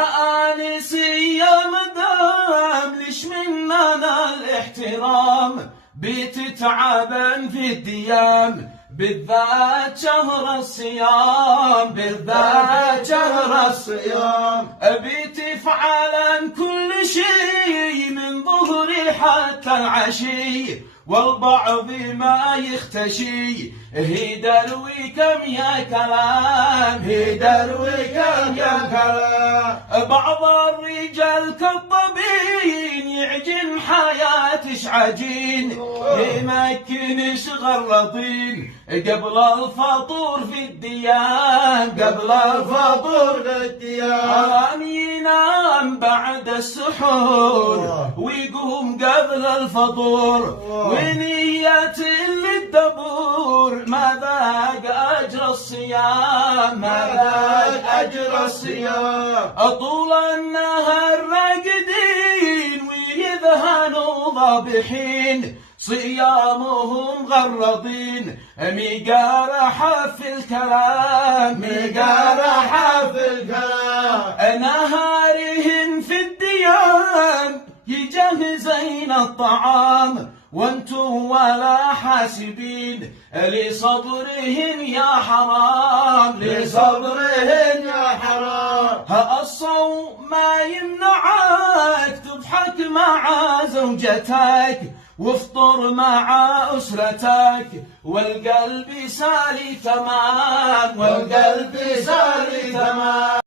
آنسي يا مدام ليش مننا الاحترام بتتعبن في الديام بالذات شهر الصيام بالذات شهر الصيام بتفعلن كل شي من ظهري حتى العشي والبعض ما يختشي هي دروي كم يا كلام هي دروي كم يا كلام بعض الرجال كالطبين يعجن حياتش عجين يمكنش غرطين قبل الفطور في الديام قبل الفطور في الديام ينام بعد السحور ويقوم قبل الفطور ونية للدبور ما ذاق أجر الصيام ما ذاق أجر الصيام طول النهار راقدين ويذهنوا ضابحين صيامهم غرضين مقارحة في الكلام مقارحة في الكلام نهارهم في الديام يجهزين الطعام وانتم ولا حاسبين لصبرهن يا حرام لصبرهن يا حرام الصوم ما يمنعك تضحك مع زوجتك وافطر مع أسرتك والقلب سالي تمام والقلب سالي تمام.